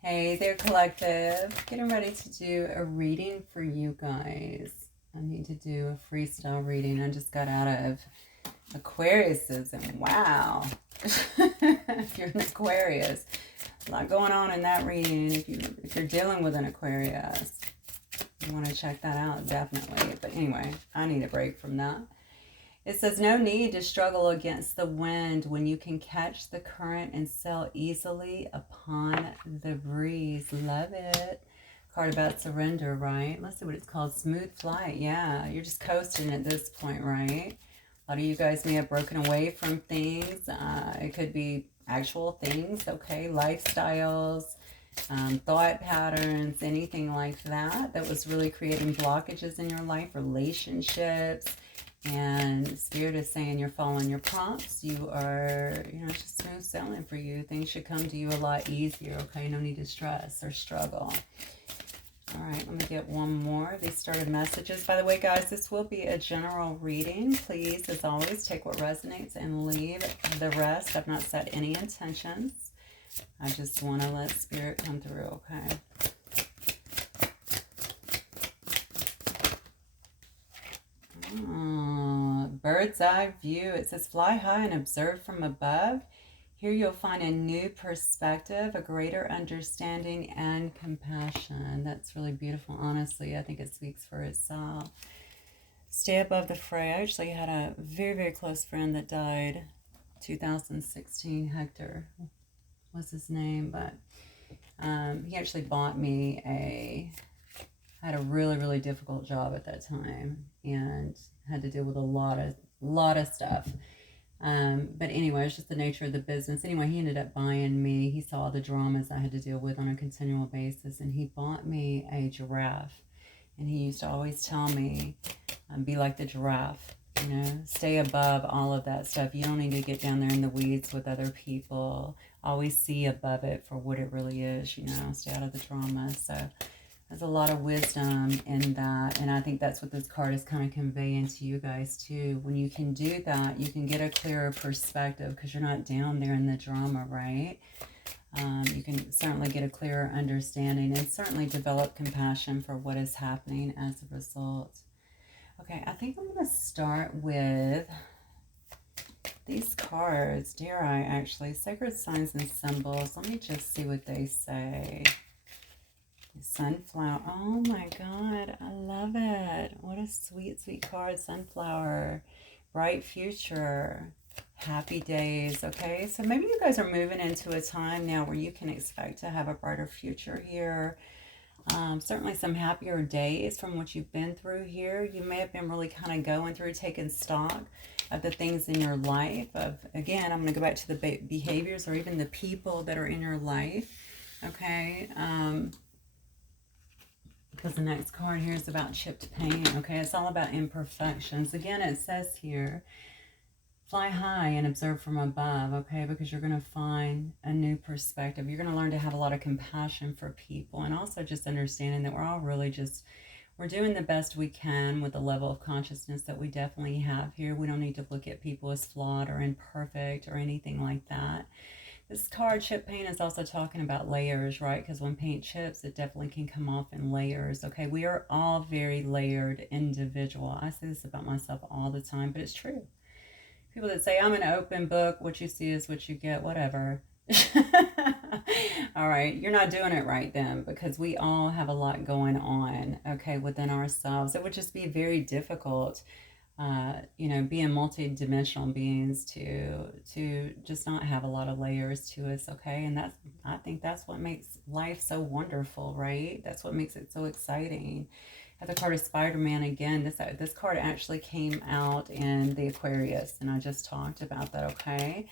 Hey there, collective. Getting ready to do a reading for you guys. I need to do a freestyle reading. I just got out of Aquarius's, and wow. If you're an Aquarius, a lot going on in that reading. If you're dealing with an Aquarius, you want to check that out, definitely. But anyway, I need a break from that. It says, no need to struggle against the wind when you can catch the current and sail easily upon the breeze. Love it. Card about surrender, right? Let's see what it's called. Smooth flight. Yeah, you're just coasting at this point, right? A lot of you guys may have broken away from things. It could be actual things, okay? Lifestyles, thought patterns, anything like that that was really creating blockages in your life, relationships. And Spirit is saying you're following your prompts. You are, it's just smooth sailing for you. Things should come to you a lot easier, okay? No need to stress or struggle. All right, let me get one more. These started messages. By the way, guys, this will be a general reading. Please, as always, take what resonates and leave the rest. I've not set any intentions. I just want to let Spirit come through, okay? Bird's eye view. It says, fly high and observe from above. Here you'll find a new perspective, a greater understanding and compassion. That's really beautiful. Honestly, I think it speaks for itself. Stay above the fray. I actually had a very, very close friend that died 2016. Hector was his name, but he actually bought me had a really, really difficult job at that time and had to deal with a lot of stuff. But anyway, it's just the nature of the business. Anyway, he ended up buying me. He saw the dramas I had to deal with on a continual basis, and he bought me a giraffe. And he used to always tell me, be like the giraffe, stay above all of that stuff. You don't need to get down there in the weeds with other people. Always see above it for what it really is, stay out of the drama. So there's a lot of wisdom in that, and I think that's what this card is kind of conveying to you guys too. When you can do that, you can get a clearer perspective because you're not down there in the drama, right? You can certainly get a clearer understanding and certainly develop compassion for what is happening as a result. Okay, I think I'm going to start with these cards. Dare I actually? Sacred signs and symbols. Let me just see what they say. Sunflower. Oh my God, I love it. What a sweet, sweet card. Sunflower, bright future, happy days. Okay, so maybe you guys are moving into a time now where you can expect to have a brighter future here. Certainly some happier days from what you've been through here. You may have been really kind of going through, taking stock of the things in your life. Again, I'm going to go back to the behaviors or even the people that are in your life. Okay, because the next card here is about chipped paint. Okay, it's all about imperfections. Again, it says here, fly high and observe from above, okay, because you're going to find a new perspective. You're going to learn to have a lot of compassion for people, and also just understanding that we're all really we're doing the best we can with the level of consciousness that we definitely have here. We don't need to look at people as flawed or imperfect or anything like that. This card, chip paint, is also talking about layers, right? Because when paint chips, it definitely can come off in layers, okay? We are all very layered individual. I say this about myself all the time, but it's true. People that say, I'm an open book, what you see is what you get, whatever. All right, you're not doing it right then, because we all have a lot going on, okay, within ourselves. It would just be very difficult being multi-dimensional beings to just not have a lot of layers to us, okay? And I think that's what makes life so wonderful, right? That's what makes it so exciting. I have the card of Spider-Man again. This card actually came out in the Aquarius, and I just talked about that, okay?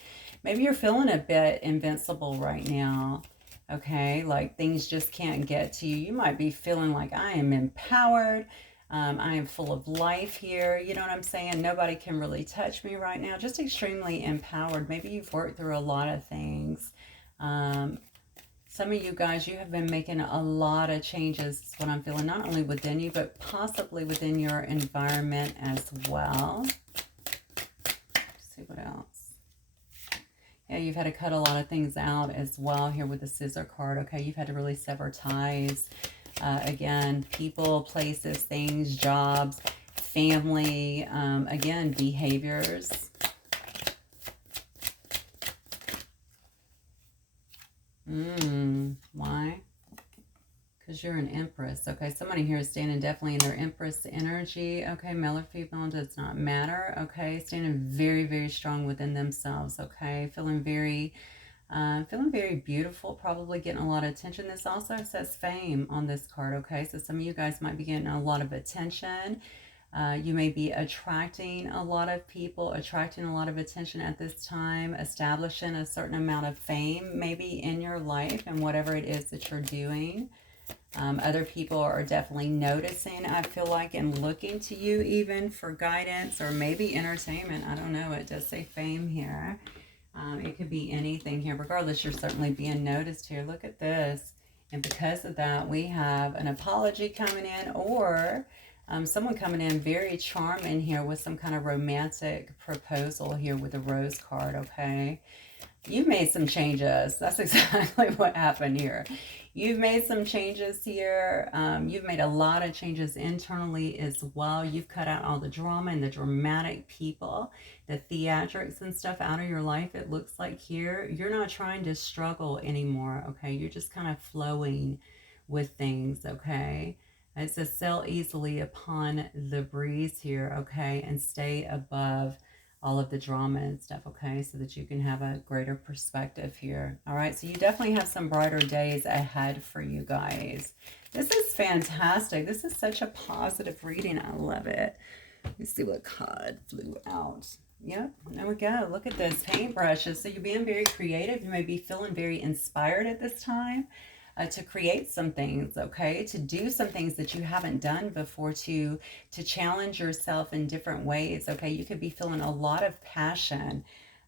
Maybe you're feeling a bit invincible right now, okay? Like things just can't get to you. You might be feeling like, I am empowered. I am full of life here. You know what I'm saying? Nobody can really touch me right now. Just extremely empowered. Maybe you've worked through a lot of things. Some of you guys, you have been making a lot of changes, is what I'm feeling, not only within you, but possibly within your environment as well. Let's see what else. Yeah, you've had to cut a lot of things out as well here with the scissor card. Okay, you've had to really sever ties. Again, people, places, things, jobs, family, again, behaviors. Why? Because you're an empress. Okay, somebody here is standing definitely in their empress energy. Okay, male or female does not matter. Okay, standing very, very strong within themselves. Okay, feeling very beautiful, probably getting a lot of attention. This also says fame on this card. Okay, so some of you guys might be getting a lot of attention. You may be attracting a lot of people, attracting a lot of attention at this time, establishing a certain amount of fame maybe in your life and whatever it is that you're doing. Other people are definitely noticing, I feel like, and looking to you even for guidance or maybe entertainment. I don't know. It does say fame here. It could be anything here. Regardless, you're certainly being noticed here. Look at this. And because of that, we have an apology coming in, or someone coming in very charming here with some kind of romantic proposal here with the rose card, okay? You made some changes. That's exactly what happened here. You've made some changes here. You've made a lot of changes internally as well. You've cut out all the drama and the dramatic people, the theatrics and stuff out of your life. It looks like here, you're not trying to struggle anymore, okay? You're just kind of flowing with things, okay? It says sail easily upon the breeze here, okay? And stay above all of the drama and stuff, okay, so that you can have a greater perspective here. All right, so you definitely have some brighter days ahead for you guys. This is fantastic. This is such a positive reading. I love it. Let's see what card flew out. Yep, there we go. Look at this, paintbrushes. So you're being very creative. You may be feeling very inspired at this time. To create some things, okay, to do some things that you haven't done before, to challenge yourself in different ways, okay. You could be feeling a lot of passion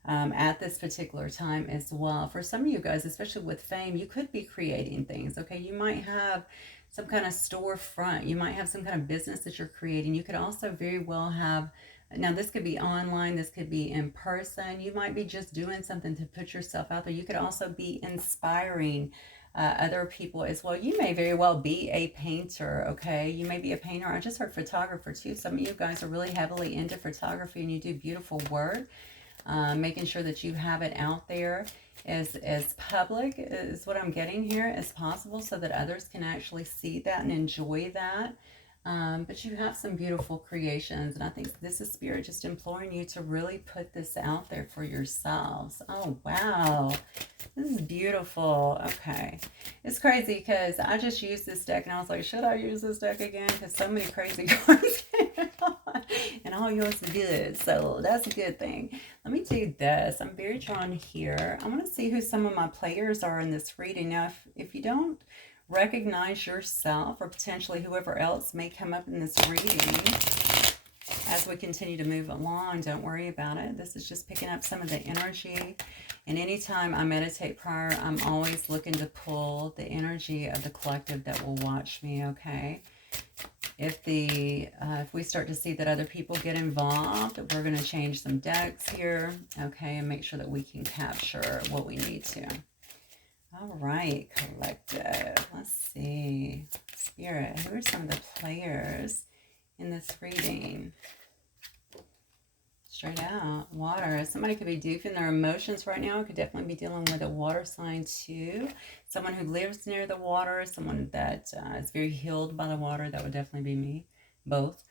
at this particular time as well. For some of you guys, especially with fame, you could be creating things, okay. You might have some kind of storefront. You might have some kind of business that you're creating. You could also very well have, now this could be online, this could be in person. You might be just doing something to put yourself out there. You could also be inspiring other people as well. You may very well be a painter, okay? You may be a painter. I just heard photographer too. Some of you guys are really heavily into photography and you do beautiful work. Making sure that you have it out there as public is what I'm getting here as possible, so that others can actually see that and enjoy that. But you have some beautiful creations, and I think this is Spirit just imploring you to really put this out there for yourselves. Oh, wow. This is beautiful. Okay. It's crazy because I just used this deck, and I was like, should I use this deck again? Because so many crazy cards came out, and all yours is good, so that's a good thing. Let me do this. I'm very drawn here. I want to see who some of my players are in this reading. Now, if you don't recognize yourself, or potentially whoever else may come up in this reading as we continue to move along, don't worry about it. This is just picking up some of the energy. And anytime I meditate prior, I'm always looking to pull the energy of the collective that will watch me, okay? If we start to see that other people get involved, we're going to change some decks here, okay, and make sure that we can capture what we need to. All right, collective. Let's see. Spirit, who are some of the players in this reading? Straight out, water. Somebody could be deep in their emotions right now. Could definitely be dealing with a water sign too. Someone who lives near the water. Someone that is very healed by the water. That would definitely be me. Both.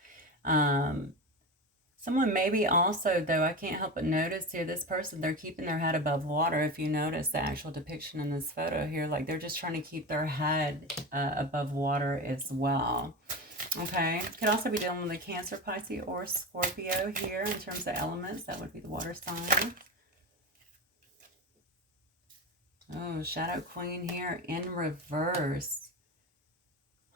Someone maybe also, though, I can't help but notice here, this person, they're keeping their head above water. If you notice the actual depiction in this photo here, like they're just trying to keep their head above water as well. Okay, could also be dealing with a Cancer, Pisces, or Scorpio here in terms of elements. That would be the water sign. Oh, Shadow Queen here in reverse.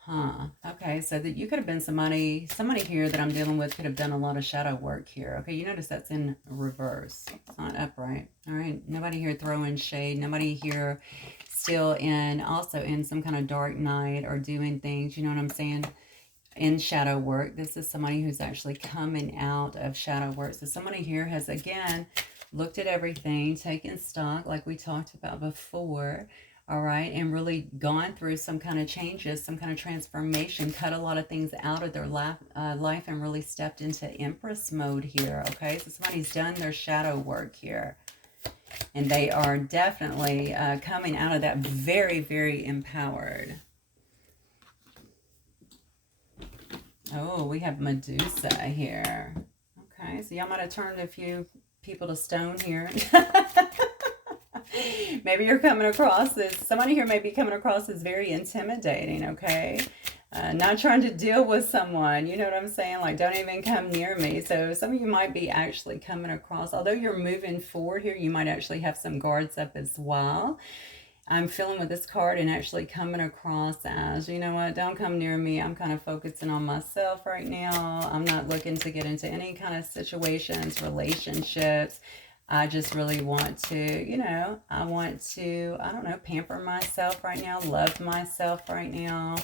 Huh. Okay, so that you could have been somebody here that I'm dealing with could have done a lot of shadow work here. Okay, you notice that's in reverse. It's not upright. All right, nobody here throwing shade. Nobody here still also in some kind of dark night or doing things, you know what I'm saying, in shadow work. This is somebody who's actually coming out of shadow work. So somebody here has, again, looked at everything, taken stock like we talked about before, all right, and really gone through some kind of changes, some kind of transformation, cut a lot of things out of their life and really stepped into empress mode here, okay? So somebody's done their shadow work here. And they are definitely coming out of that very, very empowered. Oh, we have Medusa here. Okay, so y'all might have turned a few people to stone here. Maybe you're coming across this, somebody here may be coming across as very intimidating, okay? Not trying to deal with someone, you know what I'm saying? Like, don't even come near me. So some of you might be actually coming across, although you're moving forward here, you might actually have some guards up as well. I'm feeling with this card and actually coming across as, you know what, don't come near me. I'm kind of focusing on myself right now. I'm not looking to get into any kind of situations, relationships. I just really want to, you know, I want to, I don't know, pamper myself right now, love myself right now.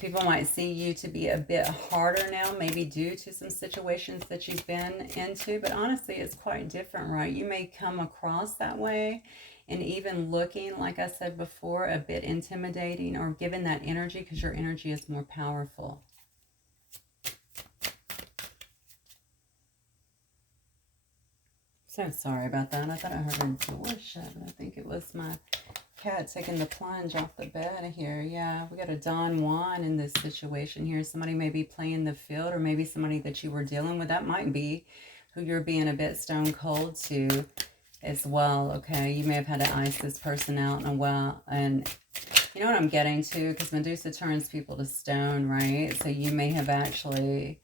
People might see you to be a bit harder now, maybe due to some situations that you've been into. But honestly, it's quite different, right? You may come across that way and even looking, like I said before, a bit intimidating or given that energy because your energy is more powerful. So sorry about that. I thought I heard a door shut, but I think it was my cat taking the plunge off the bed here. Yeah, we got a Don Juan in this situation here. Somebody may be playing the field, or maybe somebody that you were dealing with. That might be who you're being a bit stone cold to as well, okay? You may have had to ice this person out in a while. And you know what I'm getting to? Because Medusa turns people to stone, right? So you may have actually,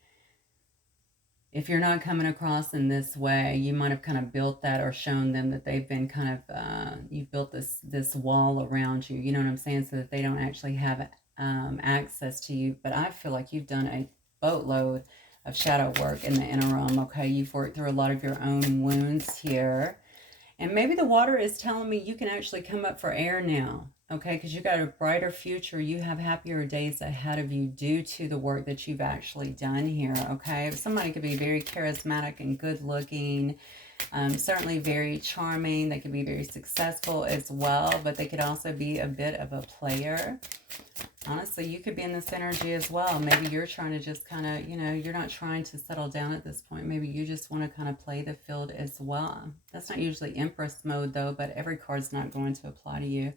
if you're not coming across in this way, you might have kind of built that or shown them that they've been kind of, you've built this wall around you, you know what I'm saying, so that they don't actually have access to you. But I feel like you've done a boatload of shadow work in the interim, okay? You've worked through a lot of your own wounds here. And maybe the water is telling me you can actually come up for air now, okay? Because you got a brighter future. You have happier days ahead of you due to the work that you've actually done here, okay? Somebody could be very charismatic and good looking, certainly very charming. They could be very successful as well, but they could also be a bit of a player. Honestly, you could be in this energy as well. Maybe you're trying to just kind of, you know, you're not trying to settle down at this point. Maybe you just want to kind of play the field as well. That's not usually Empress mode, though, but every card's not going to apply to you.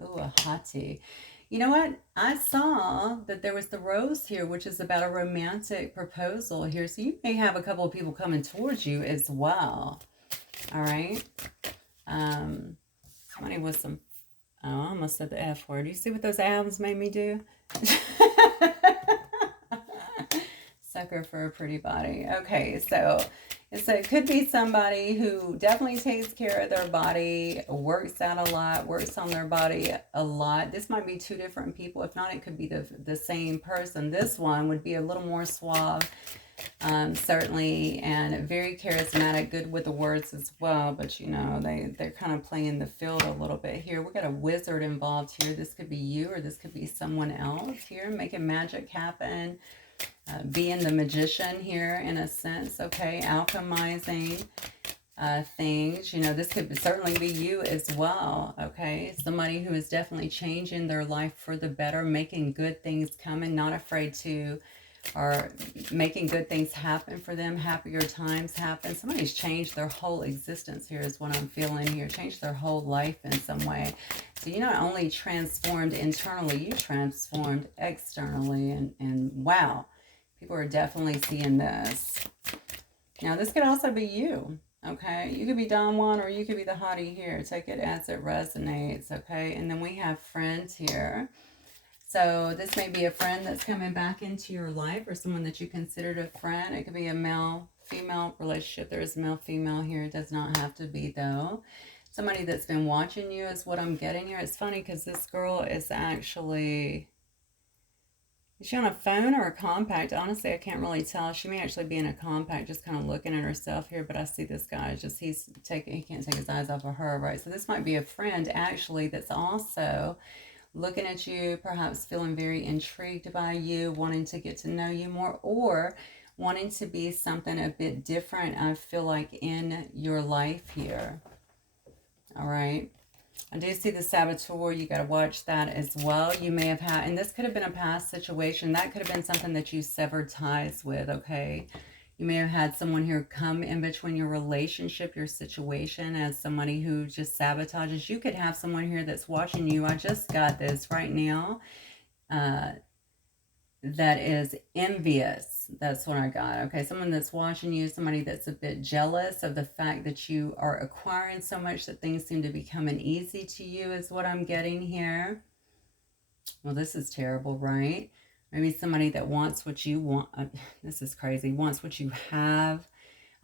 Ooh, a hottie. You know what? I saw that there was the rose here, which is about a romantic proposal here. So you may have a couple of people coming towards you as well. All right. Somebody with some... Oh, I almost said the F word. You see what those abs made me do? Sucker for a pretty body. Okay, so it could be somebody who definitely takes care of their body, works out a lot, works on their body a lot. This might be two different people. If not, it could be the same person. This one would be a little more suave, certainly, and very charismatic, good with the words as well. But you know, they're kind of playing the field a little bit here. We got a wizard involved here. This could be you, or this could be someone else here, making magic happen, being the magician here in a sense, okay, alchemizing things. You know, this could certainly be you as well, okay? Somebody who is definitely changing their life for the better, making good things coming, not afraid to, or making good things happen for them, happier times happen. Somebody's changed their whole existence here is what I'm feeling here, changed their whole life in some way. So you not only transformed internally, you transformed externally, and wow, people are definitely seeing this. Now this could also be you, okay? You could be Don Juan, or you could be the hottie here. Take it as it resonates, okay? And then we have friends here. So this may be a friend that's coming back into your life, or someone that you considered a friend. It could be a male-female relationship. There is male-female here. It does not have to be, though. Somebody that's been watching you is what I'm getting here. It's funny because this girl is actually... Is she on a phone or a compact? Honestly, I can't really tell. She may actually be in a compact, just kind of looking at herself here. But I see this guy, just he can't take his eyes off of her, right? So this might be a friend, actually, that's also... looking at you, perhaps feeling very intrigued by you, wanting to get to know you more, or wanting to be something a bit different, I feel like, in your life here. All right. I do see the saboteur. You got to watch that as well. You may have had, and this could have been a past situation. That could have been something that you severed ties with, okay? You may have had someone here come in between your relationship, your situation, as somebody who just sabotages. You could have someone here that's watching you. I just got this right now. That is envious. That's what I got. Okay, someone that's watching you, somebody that's a bit jealous of the fact that you are acquiring so much that things seem to be coming easy to you is what I'm getting here. Well, this is terrible, right? Maybe somebody that wants what you want. This is crazy. Wants what you have.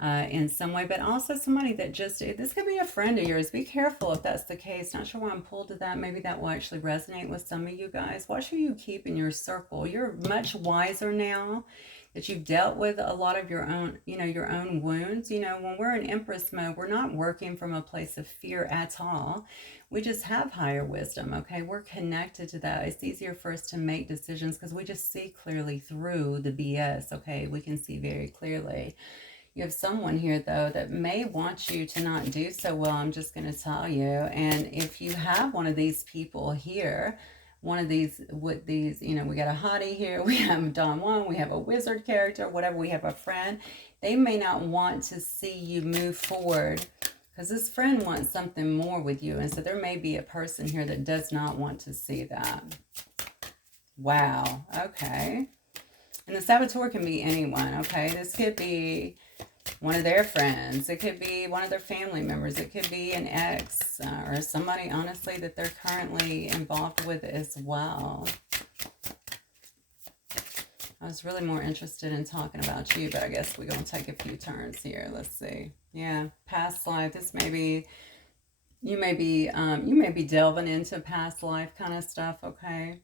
In some way, but also somebody that just, this could be a friend of yours. Be careful if that's the case. Not sure why I'm pulled to that. Maybe that will actually resonate with some of you guys. Watch who you keep in your circle. You're much wiser now that you've dealt with a lot of your own, your own wounds. When we're in Empress mode, we're not working from a place of fear at all. We just have higher wisdom, okay? We're connected to that. It's easier for us to make decisions because we just see clearly through the BS, okay? We can see very clearly. You have someone here, though, that may want you to not do so well, I'm just going to tell you. And if you have one of these people here, one of these, with these, we got a hottie here, we have a Don Juan, we have a wizard character, whatever, we have a friend. They may not want to see you move forward because this friend wants something more with you. And so there may be a person here that does not want to see that. Wow. Okay. And the saboteur can be anyone, okay? This could be one of their friends. It could be one of their family members. It could be an ex or somebody, honestly, that they're currently involved with as well. I was really more interested in talking about you, but I guess we're going to take a few turns here. Let's see. Yeah, past life. This may be, you may be delving into past life kind of stuff, okay?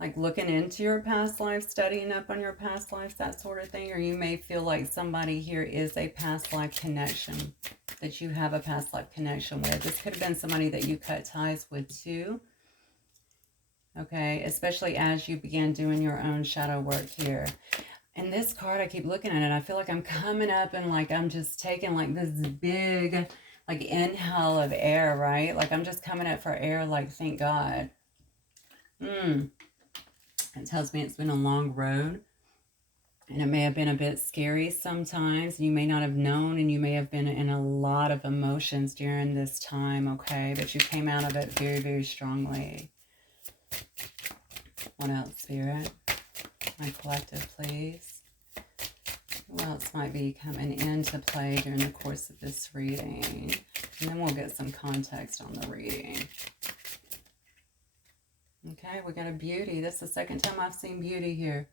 Like looking into your past life, studying up on your past lives, that sort of thing. Or you may feel like somebody here is a past life connection, that you have a past life connection with. This could have been somebody that you cut ties with too. Okay, especially as you began doing your own shadow work here. And this card, I keep looking at it, I feel like I'm coming up and like I'm just taking like this big like inhale of air, right? Like I'm just coming up for air, like thank God. It tells me it's been a long road and it may have been a bit scary sometimes. You may not have known and you may have been in a lot of emotions during this time, okay? But you came out of it very, very strongly. What else, Spirit? My collective, please. Who else might be coming into play during the course of this reading? And then we'll get some context on the reading. Okay, we got a beauty. That's the second time I've seen beauty here.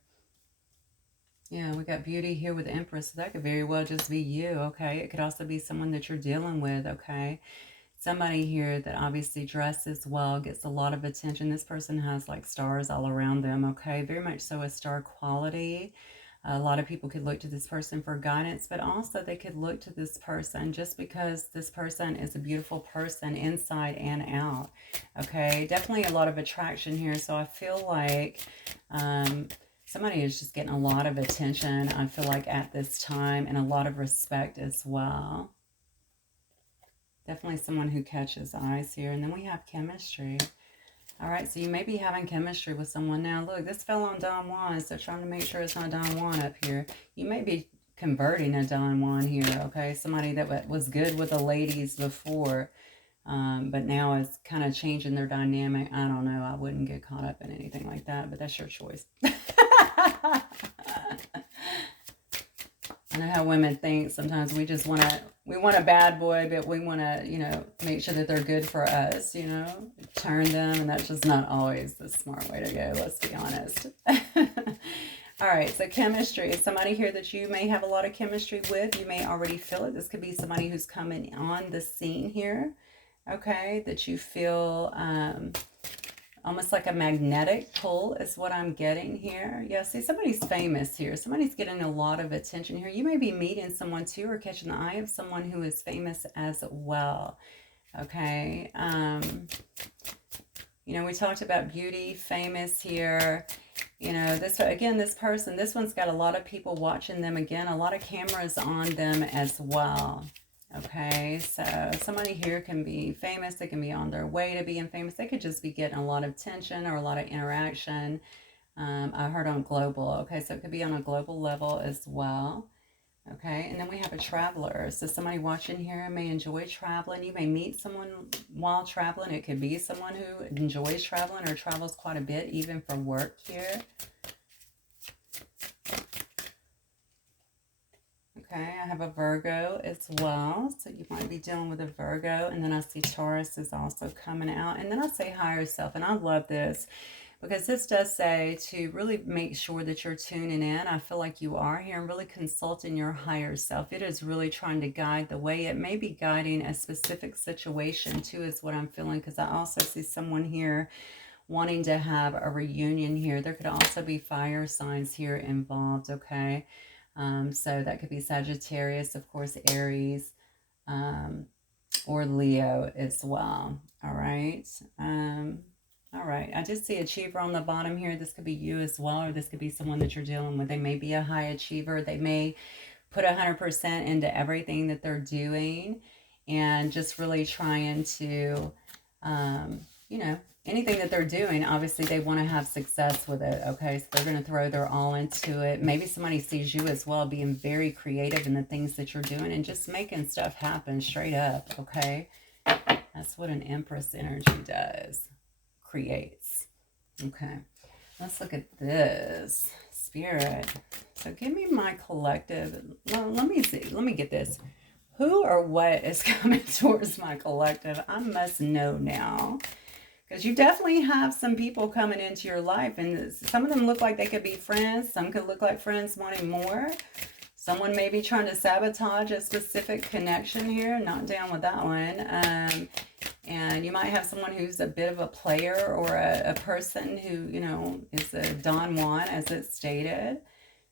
Yeah, we got beauty here with Empress. So that could very well just be you, okay? It could also be someone that you're dealing with, okay? Somebody here that obviously dresses well, gets a lot of attention. This person has like stars all around them, okay? Very much so a star quality. A lot of people could look to this person for guidance, but also they could look to this person just because this person is a beautiful person inside and out. Okay, definitely a lot of attraction here. So I feel like somebody is just getting a lot of attention, I feel like, at this time, and a lot of respect as well. Definitely someone who catches eyes here. And then we have chemistry. All right, so you may be having chemistry with someone now. Look, this fell on Don Juan, so trying to make sure it's not Don Juan up here. You may be converting a Don Juan here, okay? Somebody that was good with the ladies before, but now is kind of changing their dynamic. I don't know. I wouldn't get caught up in anything like that, but that's your choice. I know how women think. Sometimes we just want a bad boy, but we want to, make sure that they're good for us, turn them. And that's just not always the smart way to go. Let's be honest. All right. So chemistry is somebody here that you may have a lot of chemistry with. You may already feel it. This could be somebody who's coming on the scene here. Okay. That you feel, almost like a magnetic pull is what I'm getting here. Yeah, see, somebody's famous here. Somebody's getting a lot of attention here. You may be meeting someone too or catching the eye of someone who is famous as well. Okay. We talked about beauty, famous here. You know, this, again, this person, this one's got a lot of people watching them, again, a lot of cameras on them as well. Okay, so somebody here can be famous. They can be on their way to being famous. They could just be getting a lot of attention or a lot of interaction. I heard on global. Okay, so it could be on a global level as well. Okay, and then we have a traveler. So somebody watching here may enjoy traveling. You may meet someone while traveling. It could be someone who enjoys traveling or travels quite a bit, even for work here. Okay, I have a Virgo as well, so you might be dealing with a Virgo. And then I see Taurus is also coming out. And then I say higher self, and I love this because this does say to really make sure that you're tuning in. I feel like you are here and really consulting your higher self. It is really trying to guide the way. It may be guiding a specific situation too, is what I'm feeling, because I also see someone here wanting to have a reunion here. There could also be fire signs here involved, okay? So that could be Sagittarius, of course, Aries, or Leo as well. All right. All right. I just see achiever on the bottom here. This could be you as well, or this could be someone that you're dealing with. They may be a high achiever. They may put 100% into everything that they're doing and just really trying to, you know, anything that they're doing, obviously they want to have success with it, okay? So they're going to throw their all into it. Maybe somebody sees you as well being very creative in the things that you're doing and just making stuff happen straight up, okay? That's what an Empress energy does, creates. Okay, let's look at this. Spirit. So give me my collective. Well, let me see. Let me get this. Who or what is coming towards my collective? I must know now. Because you definitely have some people coming into your life, and some of them look like they could be friends. Some could look like friends wanting more. Someone may be trying to sabotage a specific connection here. Not down with that one. And you might have someone who's a bit of a player, or a person who, you know, is a Don Juan, as it's stated.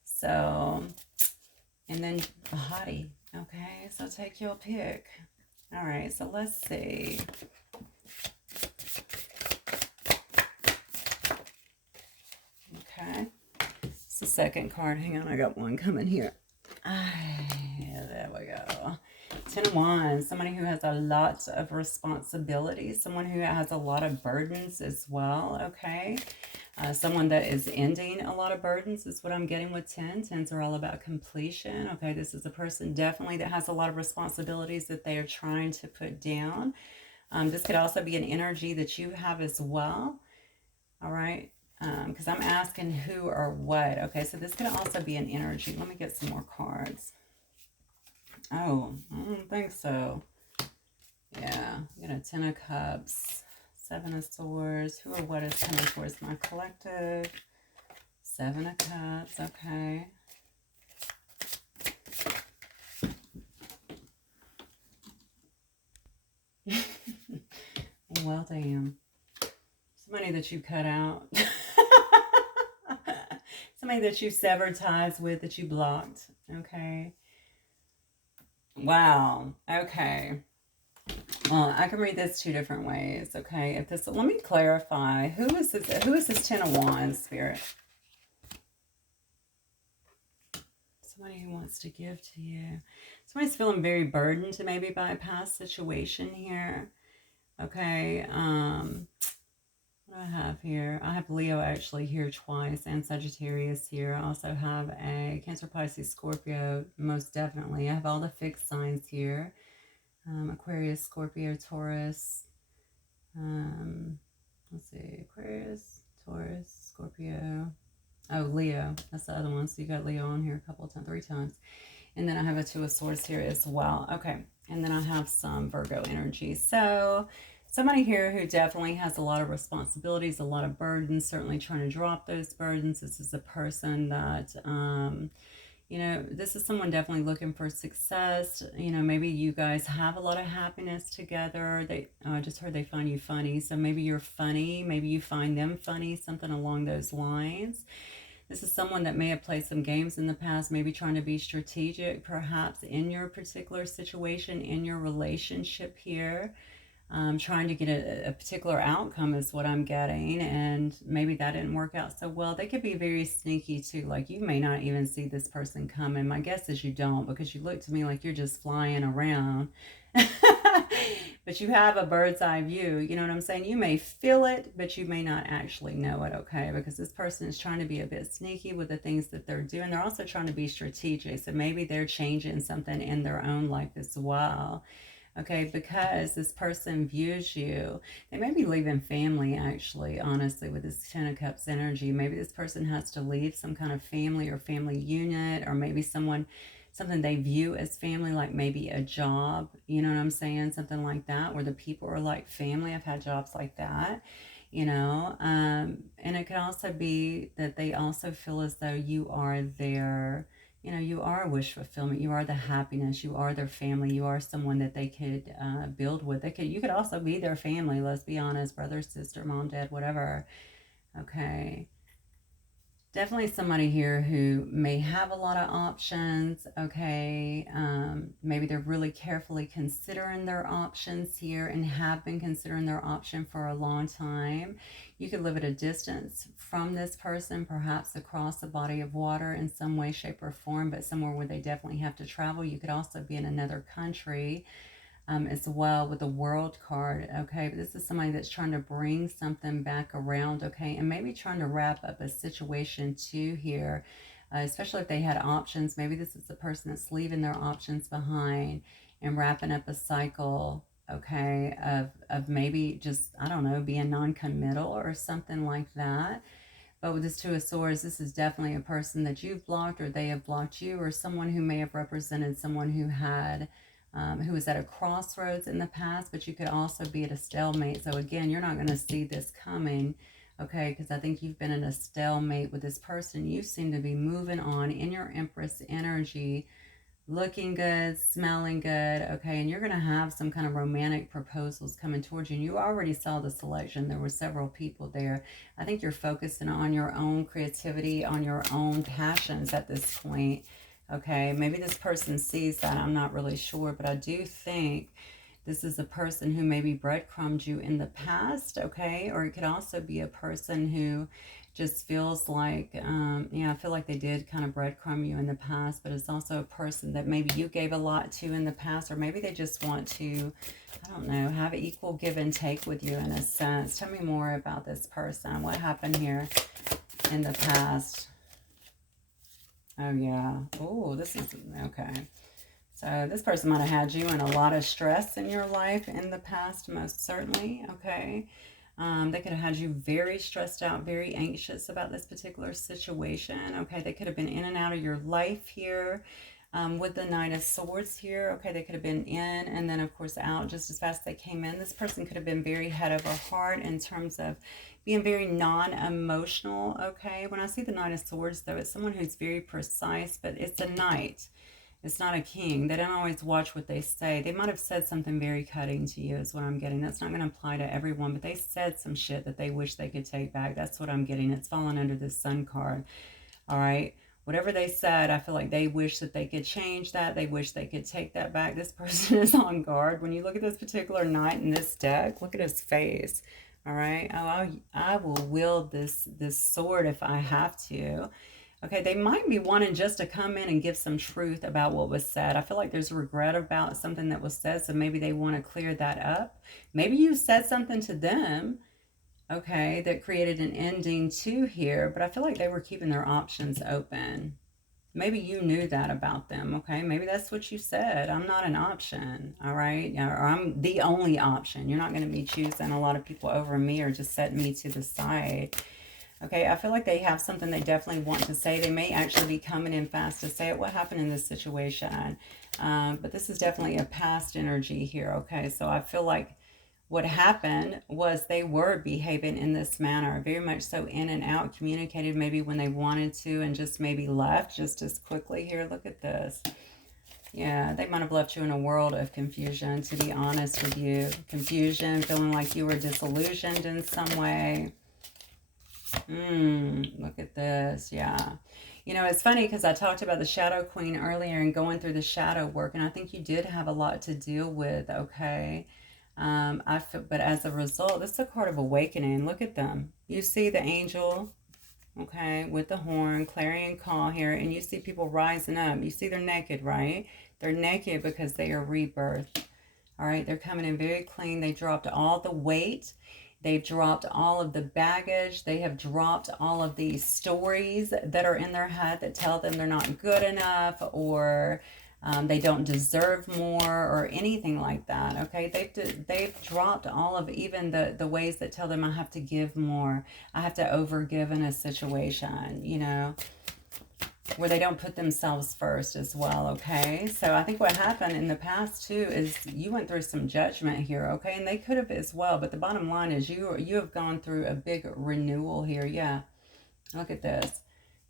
So, and then a hottie. Okay, so take your pick. All right, so let's see. Okay, it's the second card. Hang on, I got one coming here. There we go. 10 of Wands, somebody who has a lot of responsibilities, someone who has a lot of burdens as well, okay? Someone that is ending a lot of burdens is what I'm getting with 10. 10s are all about completion, okay? This is a person definitely that has a lot of responsibilities that they are trying to put down. This could also be an energy that you have as well, all right? Because I'm asking who or what. Okay, so this could also be an energy. Let me get some more cards. Oh, I don't think so. Yeah, I got a 10 of Cups, 7 of Swords. Who or what is coming towards my collective? 7 of Cups, okay. Well, damn. Somebody that you cut out. Somebody that you severed ties with, that you blocked. Okay. Wow. Okay. Well, I can read this two different ways. Okay. If this, let me clarify. Who is this? Who is this 10 of Wands, Spirit? Somebody who wants to give to you. Somebody's feeling very burdened maybe by a past situation here. Okay. What do I have here? I have Leo actually here twice, and Sagittarius here. I also have a Cancer, Pisces, Scorpio, most definitely. I have all the fixed signs here. Aquarius, Scorpio, Taurus. Let's see. Aquarius, Taurus, Scorpio. Oh, Leo. That's the other one. So you got Leo on here a couple of times, 3 times. And then I have a 2 of Swords here as well. Okay. And then I have some Virgo energy. So somebody here who definitely has a lot of responsibilities, a lot of burdens, certainly trying to drop those burdens. This is a person that, you know, this is someone definitely looking for success. You know, maybe you guys have a lot of happiness together. I just heard they find you funny. So maybe you're funny. Maybe you find them funny, something along those lines. This is someone that may have played some games in the past, maybe trying to be strategic, perhaps in your particular situation, in your relationship here. trying to get a particular outcome is what I'm getting, and maybe that didn't work out so well. They could be very sneaky too. Like, you may not even see this person coming. My guess is you don't, because you look to me like you're just flying around. But you have a bird's eye view, you know what I'm saying? You may feel it, but you may not actually know it, okay? Because this person is trying to be a bit sneaky with the things that they're doing. They're also trying to be strategic, so maybe they're changing something in their own life as well. Okay, because this person views you. They may be leaving family, actually, honestly, with this Ten of Cups energy. Maybe this person has to leave some kind of family or family unit, or maybe something they view as family, like maybe a job, you know what I'm saying? Something like that, where the people are like family. I've had jobs like that, you know. And it could also be that they also feel as though you are their, you know, you are wish fulfillment, you are the happiness, you are their family, you are someone that they could build with. You could also be their family, let's be honest, brother, sister, mom, dad, whatever. Okay, definitely somebody here who may have a lot of options. Okay, maybe they're really carefully considering their options here, and have been considering their option for a long time. You could live at a distance from this person, perhaps across a body of water in some way, shape, or form, but somewhere where they definitely have to travel. You could also be in another country as well, with the World card. Okay, but this is somebody that's trying to bring something back around. Okay, and maybe trying to wrap up a situation too here, especially if they had options. Maybe this is the person that's leaving their options behind and wrapping up a cycle, okay, of maybe just, I don't know, being non-committal or something like that. But with this Two of Swords, this is definitely a person that you've blocked, or they have blocked you, or someone who may have represented someone who had who was at a crossroads in the past. But you could also be at a stalemate. So again, you're not going to see this coming, okay? Because I think you've been in a stalemate with this person. You seem to be moving on in your Empress energy, looking good, smelling good, okay? And you're going to have some kind of romantic proposals coming towards you. And you already saw the selection. There were several people there. I think you're focusing on your own creativity, on your own passions at this point, okay? Maybe this person sees that. I'm not really sure, but I do think this is a person who maybe breadcrumbed you in the past, okay? Or it could also be a person who just feels like, yeah, I feel like they did kind of breadcrumb you in the past, but it's also a person that maybe you gave a lot to in the past, or maybe they just want to, I don't know, have equal give and take with you in a sense. Tell me more about this person. What happened here in the past? Oh, yeah. Oh, this is, okay. So this person might have had you in a lot of stress in your life in the past, most certainly, okay? They could have had you very stressed out, very anxious about this particular situation, okay? They could have been in and out of your life here with the Knight of Swords here, okay? They could have been in and then, of course, out just as fast as they came in. This person could have been very head over heart in terms of being very non-emotional, okay? When I see the Knight of Swords, though, it's someone who's very precise, but it's a knight. It's not a king. They don't always watch what they say. They might have said something very cutting to you is what I'm getting. That's not going to apply to everyone, but they said some shit that they wish they could take back. That's what I'm getting. It's falling under this Sun card. All right. Whatever they said, I feel like they wish that they could change that. They wish they could take that back. This person is on guard. When you look at this particular knight in this deck, look at his face. All right. Oh, I will wield this sword if I have to. Okay, they might be wanting just to come in and give some truth about what was said. I feel like there's regret about something that was said, so maybe they want to clear that up. Maybe you said something to them, okay, that created an ending too here, but I feel like they were keeping their options open. Maybe you knew that about them, okay? Maybe that's what you said. I'm not an option, all right? Or I'm the only option. You're not going to be choosing a lot of people over me or just set me to the side. Okay, I feel like they have something they definitely want to say. They may actually be coming in fast to say it. What happened in this situation? But this is definitely a past energy here, okay? So I feel like what happened was they were behaving in this manner, very much so in and out, communicated maybe when they wanted to and just maybe left just as quickly here. Look at this. Yeah, they might have left you in a world of confusion, to be honest with you. Confusion, feeling like you were disillusioned in some way. Look at this. Yeah. You know, it's funny because I talked about the Shadow Queen earlier and going through the shadow work, and I think you did have a lot to deal with, okay? I feel, but as a result, this is a card of awakening. Look at them. You see the angel, okay, with the horn, clarion call here, and you see people rising up. You see they're naked, right? They're naked because they are rebirth. All right, they're coming in very clean. They dropped all the weight. They've dropped all of the baggage. They have dropped all of these stories that are in their head that tell them they're not good enough, or they don't deserve more, or anything like that. Okay, they've dropped all of even the ways that tell them I have to give more. I have to overgive in a situation, you know, where they don't put themselves first as well. Okay, so I think what happened in the past too is you went through some judgment here. Okay, and they could have as well, but the bottom line is you have gone through a big renewal here. Yeah, look at this.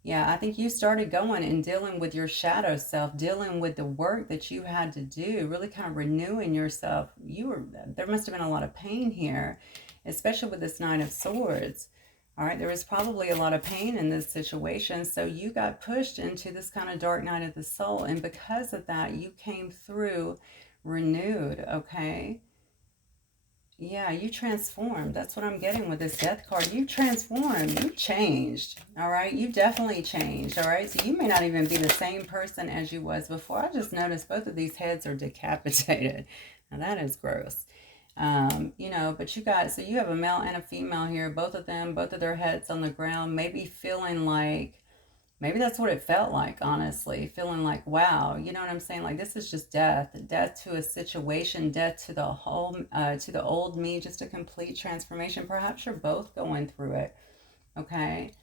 Yeah, I think you started going and dealing with your shadow self, dealing with the work that you had to do, really kind of renewing yourself. There must have been a lot of pain here, especially with this Nine of Swords. All right, there was probably a lot of pain in this situation. So you got pushed into this kind of dark night of the soul. And because of that, you came through renewed, okay? Yeah, you transformed. That's what I'm getting with this death card. You transformed. You changed, all right? You definitely changed, all right? So you may not even be the same person as you was before. I just noticed both of these heads are decapitated. Now that is gross. You know, but you got, so you have a male and a female here, both of them, both of their heads on the ground, maybe feeling like, maybe that's what it felt like, honestly, feeling like, wow, you know what I'm saying? Like, this is just death, death to a situation, death to the whole, to the old me, just a complete transformation. Perhaps you're both going through it, okay?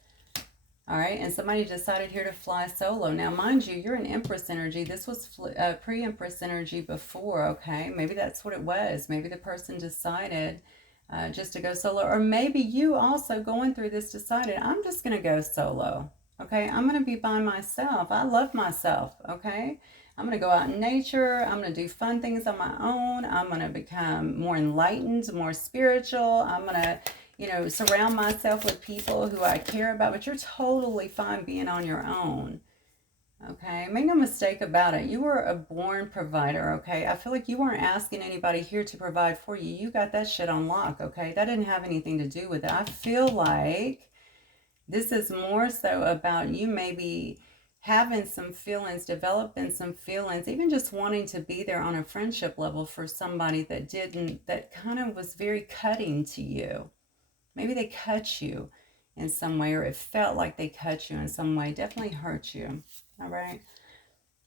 All right, and somebody decided here to fly solo. Now, mind you, you're an Empress energy. This was pre-Empress energy before, okay? Maybe that's what it was. Maybe the person decided just to go solo. Or maybe you also going through this decided, I'm just going to go solo, okay? I'm going to be by myself. I love myself, okay? I'm going to go out in nature. I'm going to do fun things on my own. I'm going to become more enlightened, more spiritual. I'm going to, you know, surround myself with people who I care about, but you're totally fine being on your own, okay? Make no mistake about it. You were a born provider, okay? I feel like you weren't asking anybody here to provide for you. You got that shit on lock, okay? That didn't have anything to do with it. I feel like this is more so about you maybe having some feelings, developing some feelings, even just wanting to be there on a friendship level for somebody that kind of was very cutting to you. Maybe they cut you in some way, or it felt like they cut you in some way. Definitely hurt you. All right.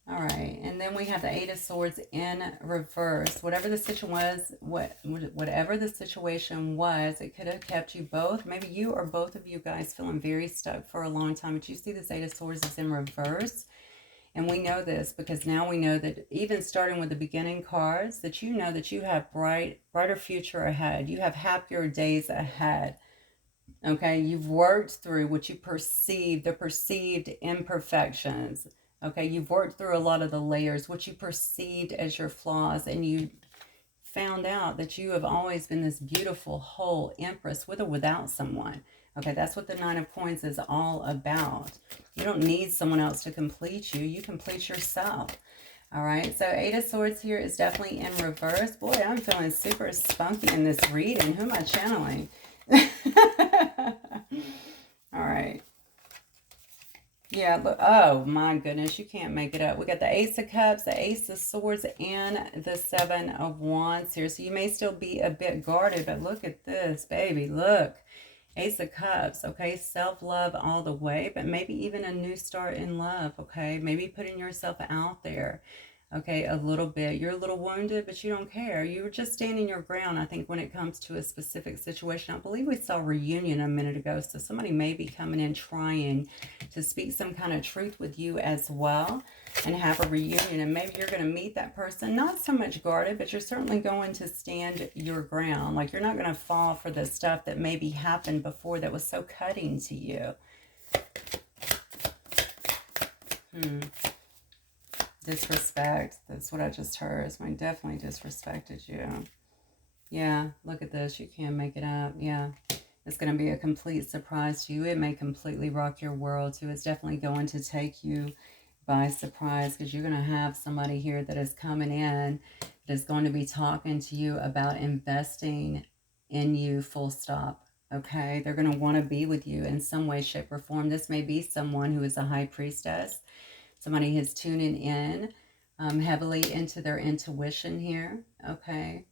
All right. And then we have the Eight of Swords in reverse. Whatever the situation was, whatever the situation was, it could have kept you both. Maybe you or both of you guys feeling very stuck for a long time. But you see this Eight of Swords is in reverse. And we know this because now we know that even starting with the beginning cards, that you know that you have brighter future ahead. You have happier days ahead. Okay, you've worked through what you perceive, the perceived imperfections. Okay, you've worked through a lot of the layers, what you perceived as your flaws, and you found out that you have always been this beautiful, whole empress with or without someone. Okay, that's what the Nine of Coins is all about. You don't need someone else to complete you. You complete yourself. All right, so Eight of Swords here is definitely in reverse. Boy, I'm feeling super spunky in this reading. Who am I channeling? All right. Yeah, look, oh my goodness, you can't make it up. We got the Ace of Cups, the Ace of Swords, and the Seven of Wands here. So you may still be a bit guarded, but look at this, baby. Look, Ace of Cups, okay? Self-love all the way, but maybe even a new start in love, okay? Maybe putting yourself out there. Okay, a little bit. You're a little wounded, but you don't care. You were just standing your ground, I think, when it comes to a specific situation. I believe we saw reunion a minute ago, so somebody may be coming in trying to speak some kind of truth with you as well and have a reunion. And maybe you're going to meet that person, not so much guarded, but you're certainly going to stand your ground. Like, you're not going to fall for the stuff that maybe happened before that was so cutting to you. Disrespect. That's what I just heard. Somebody definitely disrespected you. Yeah, look at this. You can't make it up. Yeah, it's going to be a complete surprise to you. It may completely rock your world too. It's definitely going to take you by surprise because you're going to have somebody here that is coming in is going to be talking to you about investing in you, full stop. Okay, they're going to want to be with you in some way, shape, or form. This may be someone who is a high priestess. Somebody who's tuning in heavily into their intuition here. Okay.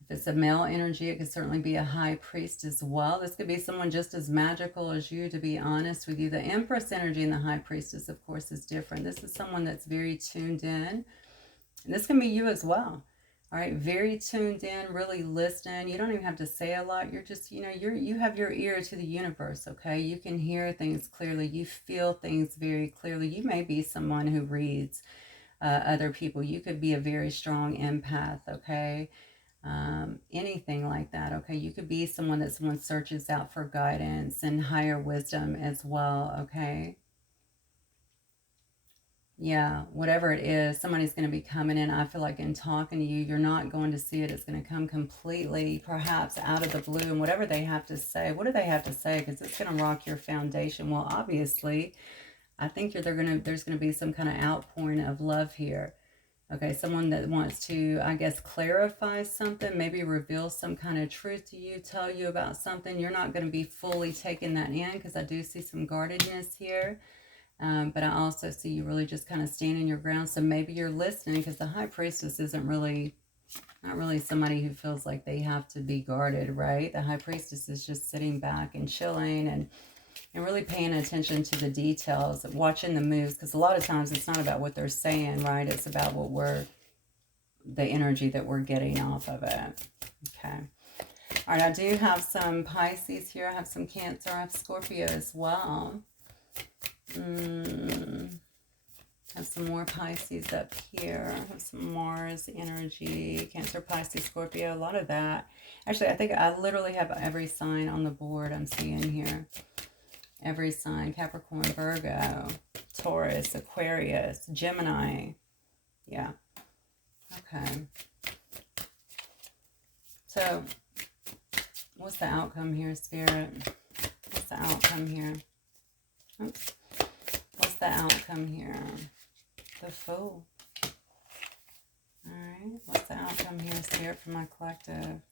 If it's a male energy, it could certainly be a high priest as well. This could be someone just as magical as you, to be honest with you. The empress energy and the high priestess, of course, is different. This is someone that's very tuned in. And this can be you as well. All right, very tuned in, really listening. You don't even have to say a lot. You're just, you have your ear to the universe, okay? You can hear things clearly. You feel things very clearly. You may be someone who reads other people. You could be a very strong empath, okay? Anything like that, okay? You could be someone that someone searches out for guidance and higher wisdom as well, okay? Yeah, whatever it is, somebody's going to be coming in, I feel like, and talking to you. You're not going to see it. It's going to come completely, perhaps, out of the blue. And whatever they have to say, what do they have to say? Because it's going to rock your foundation. Well, obviously, I think there's going to be some kind of outpouring of love here. Okay, someone that wants to, I guess, clarify something, maybe reveal some kind of truth to you, tell you about something. You're not going to be fully taking that in, because I do see some guardedness here. But I also see you really just kind of standing your ground. So maybe you're listening, because the high priestess isn't really, not really somebody who feels like they have to be guarded, right? The high priestess is just sitting back and chilling and really paying attention to the details, watching the moves, because a lot of times it's not about what they're saying, right? It's about the energy that we're getting off of it. Okay. All right, I do have some Pisces here. I have some Cancer. I have Scorpio as well. Have some more Pisces up here. I have some Mars energy, Cancer, Pisces, Scorpio, a lot of that. Actually, I think I literally have every sign on the board I'm seeing here. Every sign: Capricorn, Virgo, Taurus, Aquarius, Gemini. Yeah. Okay. So, what's the outcome here, Spirit? What's the outcome here? Oops. What's the outcome here? The Fool. Alright. What's the outcome here, Spirit, for my collective?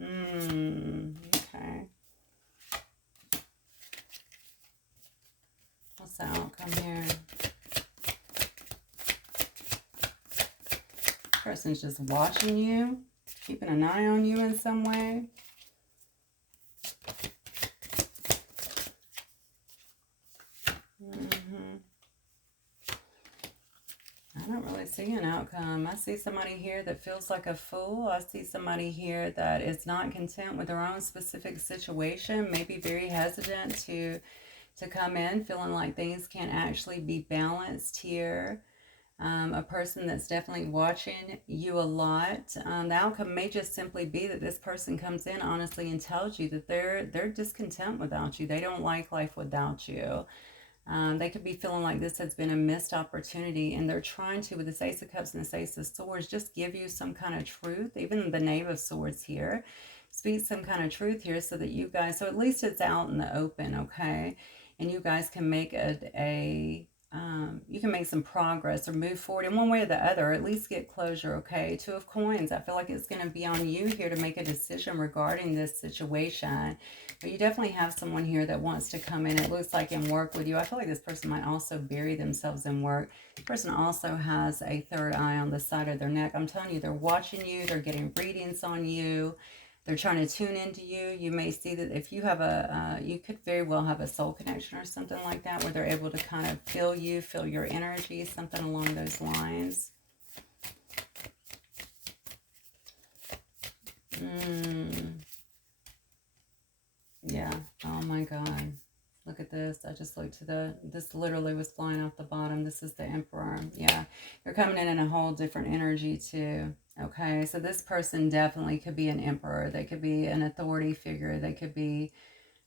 Okay. What's the outcome here? Person's just watching you, keeping an eye on you in some way. I don't really see an outcome. I see somebody here that feels like a fool. I see somebody here that is not content with their own specific situation, maybe very hesitant to come in, feeling like things can't actually be balanced here. A person that's definitely watching you a lot. The outcome may just simply be that this person comes in honestly and tells you that they're discontent without you. They don't like life without you. They could be feeling like this has been a missed opportunity, and they're trying to, with the Ace of Cups and the Ace of Swords, just give you some kind of truth. Even the Knave of Swords here speaks some kind of truth here, so that you guys, so at least it's out in the open, okay? And you guys can make you can make some progress or move forward in one way or the other, or at least get closure, okay? Two of Coins. I feel like it's going to be on you here to make a decision regarding this situation. But you definitely have someone here that wants to come in, it looks like, and work with you. I feel like this person might also bury themselves in work. This person also has a third eye on the side of their neck. I'm telling you, they're watching you. They're getting readings on you. They're trying to tune into you. You may see that if you have you could very well have a soul connection or something like that, where they're able to kind of feel you, feel your energy, something along those lines. Yeah. Oh my God. Look at this. I just looked to this literally was flying off the bottom. This is the Emperor. Yeah. You're coming in a whole different energy too. Okay. So this person definitely could be an emperor. They could be an authority figure. They could be,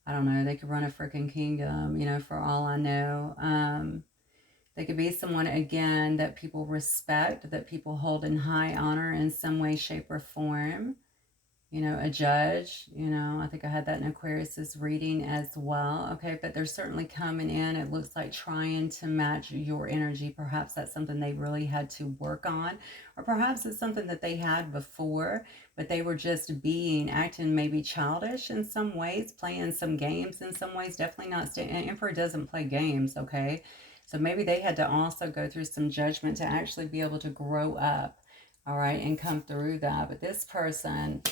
I don't know, they could run a freaking kingdom, for all I know. They could be someone, again, that people respect, that people hold in high honor in some way, shape, or form. you know, a judge, you know, I think I had that in Aquarius's reading as well. Okay, but they're certainly coming in. It looks like trying to match your energy. Perhaps that's something they really had to work on, or perhaps it's something that they had before, but they were just acting maybe childish in some ways, playing some games in some ways. Definitely not Emperor doesn't play games, okay? So maybe they had to also go through some judgment to actually be able to grow up, all right, and come through that. But this person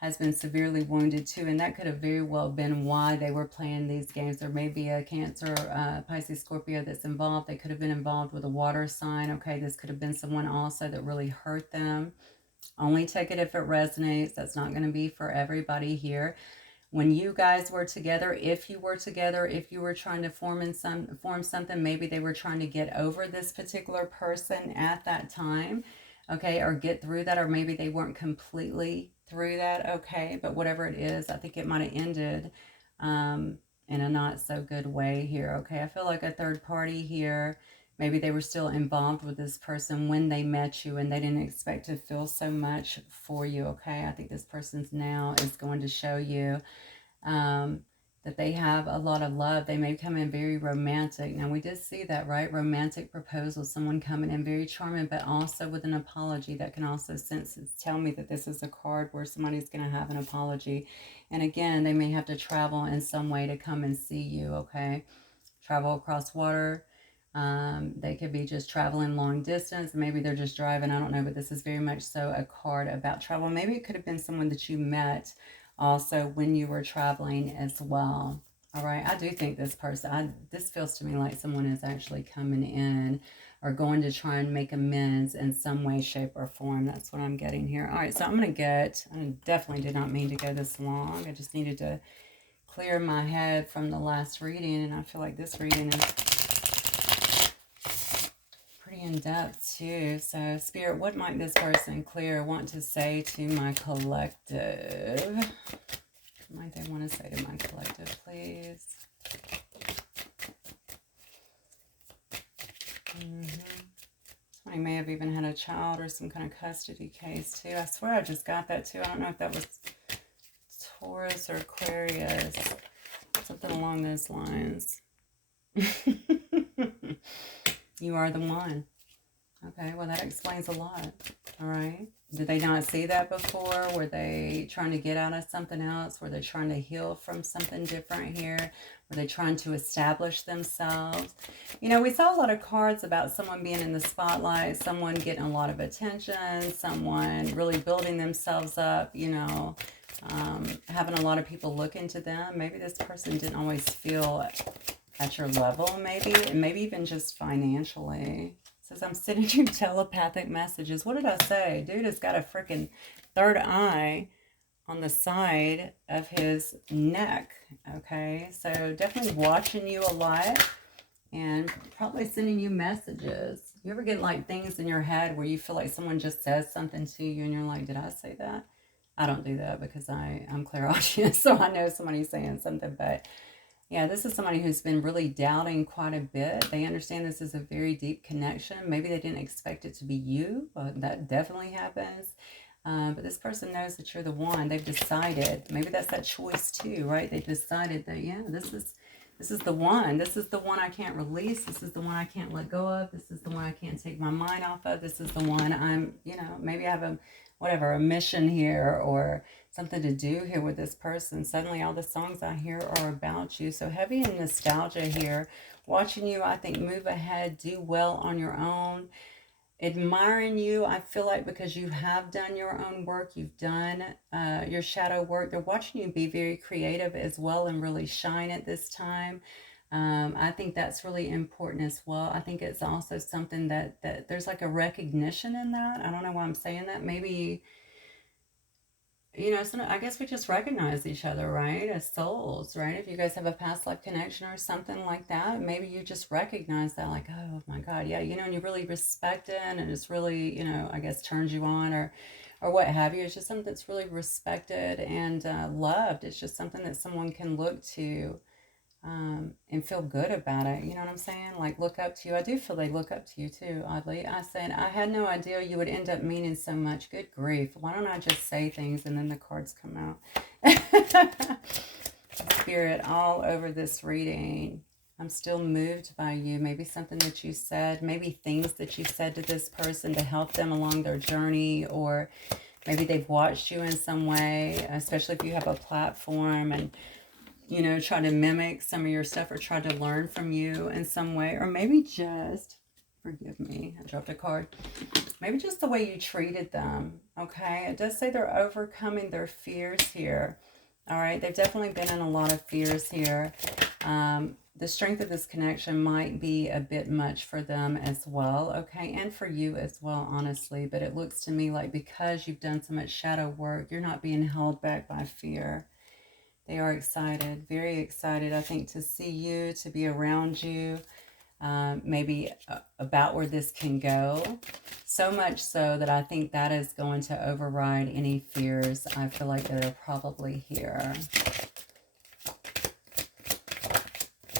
has been severely wounded too, and that could have very well been why they were playing these games. There may be a Cancer, Pisces, Scorpio that's involved. They could have been involved with a water sign. Okay, this could have been someone also that really hurt them. Only take it if it resonates. That's not going to be for everybody here. When you guys were together, if you were together, if you were trying to form something, maybe they were trying to get over this particular person at that time, okay, or get through that, or maybe they weren't completely through that, okay, but whatever it is, I think it might have ended in a not so good way here, okay. I feel like a third party here, maybe they were still involved with this person when they met you and they didn't expect to feel so much for you, okay. I think this person's now is going to show you that they have a lot of love. They may come in very romantic. Now, we did see that, right? Romantic proposal, someone coming in very charming, but also with an apology. That can also tell me that this is a card where somebody's going to have an apology. And again, they may have to travel in some way to come and see you, okay? Travel across water. They could be just traveling long distance. Maybe they're just driving. I don't know, but this is very much so a card about travel. Maybe it could have been someone that you met also when you were traveling as well. All right, I do think this person, this feels to me like someone is actually coming in or going to try and make amends in some way, shape, or form. That's what I'm getting here. All right, so I'm going to I definitely did not mean to go this long. I just needed to clear my head from the last reading, and I feel like this reading is pretty in-depth too. So Spirit, what might this person clear want to say to my collective? What might they want to say to my collective, please? Somebody may have even had a child or some kind of custody case too. I swear I just got that too. I don't know if that was Taurus or Aquarius. Something along those lines. You are the one. Okay, well, that explains a lot. All right. Did they not see that before? Were they trying to get out of something else? Were they trying to heal from something different here? Were they trying to establish themselves? You know, we saw a lot of cards about someone being in the spotlight, someone getting a lot of attention, someone really building themselves up, you know, having a lot of people look into them. Maybe this person didn't always feel at your level, maybe, and maybe even just financially. It says, I'm sending you telepathic messages. What did I say? Dude has got a freaking third eye on the side of his neck, okay? So definitely watching you a lot and probably sending you messages. You ever get like things in your head where you feel like someone just says something to you and you're like, did I say that? I don't do that because I'm clairaudient, so I know somebody's saying something, but yeah, this is somebody who's been really doubting quite a bit. They understand this is a very deep connection. Maybe they didn't expect it to be you, but that definitely happens. But this person knows that you're the one. They've decided. Maybe that's that choice too, right? They decided that, yeah, this is the one. This is the one I can't release. This is the one I can't let go of. This is the one I can't take my mind off of. This is the one I'm, you know, maybe I have a mission here or something to do here with this person. Suddenly all the songs I hear are about you. So heavy in nostalgia here. Watching you, I think, move ahead, do well on your own. Admiring you, I feel like, because you have done your own work. You've done your shadow work. They're watching you be very creative as well and really shine at this time. I think that's really important as well. I think it's also something that there's like a recognition in that. I don't know why I'm saying that. Maybe, you know, so I guess we just recognize each other, right? As souls, right? If you guys have a past life connection or something like that, maybe you just recognize that, like, oh my God, yeah, you know, and you really respect it, and it's really, you know, I guess turns you on or what have you. It's just something that's really respected and loved. It's just something that someone can look to and feel good about it. You know what I'm saying? Like, look up to you. I do feel they look up to you too, oddly. I said, I had no idea you would end up meaning so much. Good grief. Why don't I just say things and then the cards come out? Spirit, all over this reading. I'm still moved by you. Maybe something that you said, maybe things that you said to this person to help them along their journey, or maybe they've watched you in some way, especially if you have a platform, and you know, try to mimic some of your stuff or try to learn from you in some way. Or maybe just, forgive me, I dropped a card. Maybe just the way you treated them, okay? It does say they're overcoming their fears here, all right? They've definitely been in a lot of fears here. The strength of this connection might be a bit much for them as well, okay? And for you as well, honestly. But it looks to me like because you've done so much shadow work, you're not being held back by fear. They are excited, very excited, I think, to see you, to be around you, maybe about where this can go. So much so that I think that is going to override any fears I feel like that are probably here.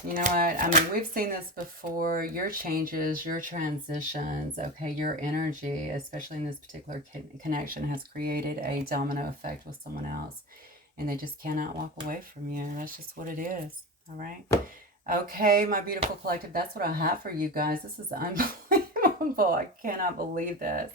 You know what? I mean, we've seen this before. Your changes, your transitions, okay, your energy, especially in this particular connection, has created a domino effect with someone else. And they just cannot walk away from you. That's just what it is. All right. Okay, my beautiful collective. That's what I have for you guys. This is unbelievable. I cannot believe this.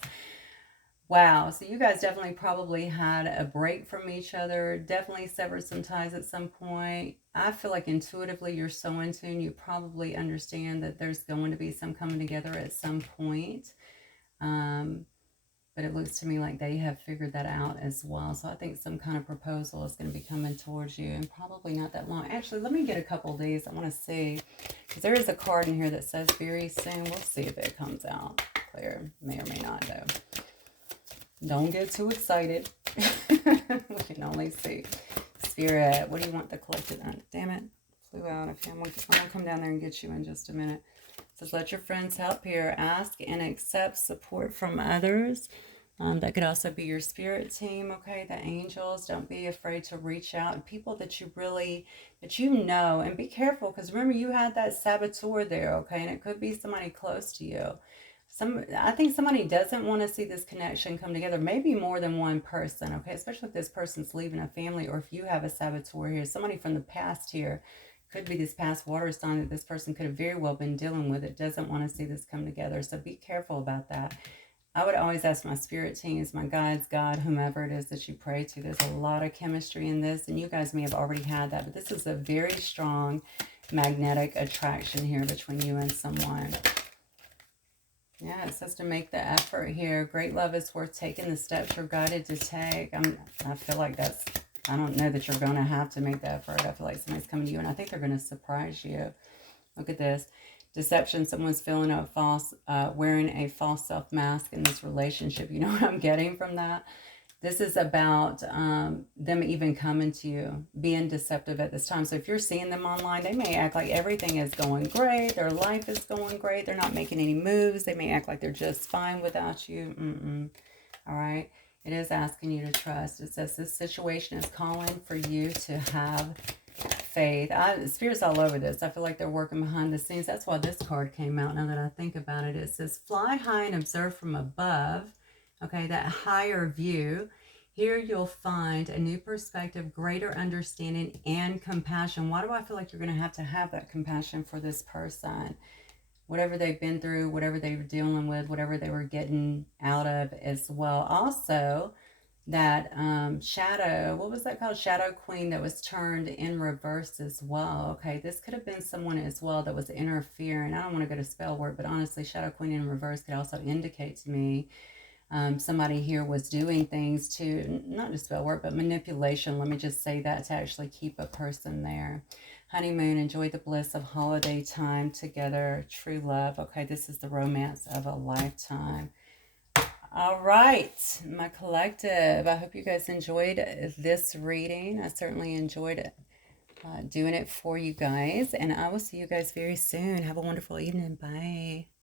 Wow. So you guys definitely probably had a break from each other. Definitely severed some ties at some point. I feel like intuitively you're so in tune. You probably understand that there's going to be some coming together at some point. But it looks to me like they have figured that out as well. So I think some kind of proposal is going to be coming towards you, and probably not that long. Actually, let me get a couple of these. I want to see, because there is a card in here that says very soon. We'll see if it comes out clear. May or may not, though. Don't get too excited. We can only see. Spirit, what do you want the collective? Damn it. Flew out. Okay, I'm going to come down there and get you in just a minute. It says, let your friends help here. Ask and accept support from others. That could also be your spirit team, okay? The angels. Don't be afraid to reach out. People that you really, that you know. And be careful, because remember, you had that saboteur there, okay? And it could be somebody close to you. I think somebody doesn't want to see this connection come together. Maybe more than one person, okay? Especially if this person's leaving a family, or if you have a saboteur here. Somebody from the past here. Could be this past water sign that this person could have very well been dealing with. It doesn't want to see this come together. So be careful about that. I would always ask my spirit teams, my guides, God, whomever it is that you pray to. There's a lot of chemistry in this, and you guys may have already had that, but this is a very strong magnetic attraction here between you and someone. Yeah, it says to make the effort here. Great love is worth taking the steps you're guided to take. I feel like that's, I don't know that you're going to have to make the effort. I feel like somebody's coming to you, and I think they're going to surprise you. Look at this. Deception, someone's feeling a false, wearing a false self mask in this relationship. You know what I'm getting from that? This is about them even coming to you, being deceptive at this time. So if you're seeing them online, they may act like everything is going great. Their life is going great. They're not making any moves. They may act like they're just fine without you. All right. It is asking you to trust. It says this situation is calling for you to have faith. Spirit's all over this. I feel like they're working behind the scenes. That's why this card came out. Now that I think about it, it says fly high and observe from above. Okay, that higher view. Here you'll find a new perspective, greater understanding, and compassion. Why do I feel like you're going to have that compassion for this person? Whatever they've been through, whatever they were dealing with, whatever they were getting out of as well. Also, that shadow, what was that called? Shadow Queen that was turned in reverse as well. Okay, this could have been someone as well that was interfering. I don't want to go to spell work, but honestly, Shadow Queen in reverse could also indicate to me somebody here was doing things to, not just spell work, but manipulation. Let me just say that, to actually keep a person there. Honeymoon, enjoy the bliss of holiday time together. True love. Okay, this is the romance of a lifetime. All right, my collective. I hope you guys enjoyed this reading. I certainly enjoyed it, doing it for you guys. And I will see you guys very soon. Have a wonderful evening. Bye.